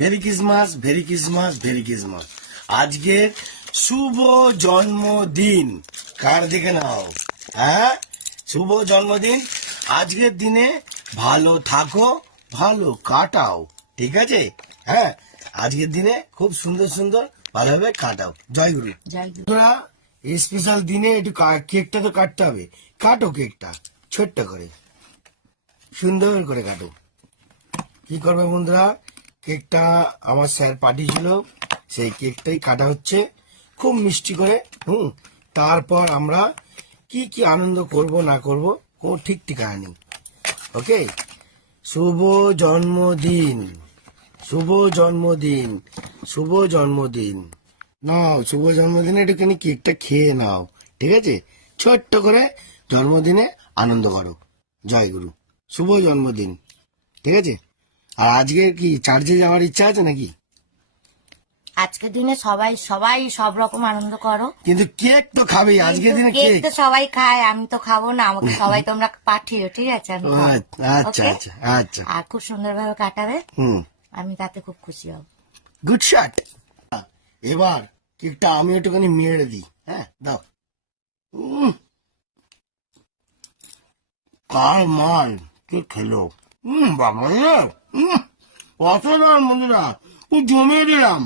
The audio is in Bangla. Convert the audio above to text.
Very Christmas, very Christmas, very Christmas. আজকে শুভ জন্মদিন কার দিকে নাও? হ্যাঁ, শুভ জন্মদিন। আজকের দিনে ভালো থাকো, ভালো কাটাও, ঠিক আছে? হ্যাঁ, আজকের দিনে খুব সুন্দর সুন্দর ভালোভাবে কাটাও। জয় গুরু। তোরা এই স্পেশাল দিনে একটু কেকটা তো কাটতে হবে। কাটো কেকটা ছোট্ট করে, সুন্দর করে কাটো। কি করবে বন্ধুরা, কেকটা আমার স্যার পাঠিয়েছিল, সেই কেকটাই কাটা হচ্ছে খুব মিষ্টি করে। তারপর আমরা কি কি আনন্দ করব না করব কোনো ঠিক ঠিকানা নেই। ওকে, শুভ জন্মদিন, শুভ জন্মদিন, শুভ জন্মদিন। নাও, শুভ জন্মদিনে একটুখানি কেকটা খেয়ে নাও, ঠিক আছে? ছোট্ট করে জন্মদিনে আনন্দ করো। জয় গুরু, শুভ জন্মদিন, ঠিক আছে? আর আজকে কি চার্চে যাওয়ার ইচ্ছা আছে নাকি? আজকের দিনে সবাই সবাই সব রকম আনন্দ করো, কিন্তু কেক তো খাবেই আজকের দিনে। কেক কেক তো সবাই খায়, আমি তো খাবো না। আমাকে সবাই তোমরা পাঠিও, ঠিক আছে? আমি খাবো। আচ্ছা Okay? আচ্ছা আচ্ছা। আর খুব সুন্দরভাবে কাটাবে, হুম, আমি তাতে খুব খুশি হব। Good shot. এবার কেকটা আমি একটুখানি মেরে দিই। হ্যাঁ, দাও। কার মাল কে খেলো? বাবা রে, অসাধারণ বন্ধুরা, খুব জমিয়ে দিলাম।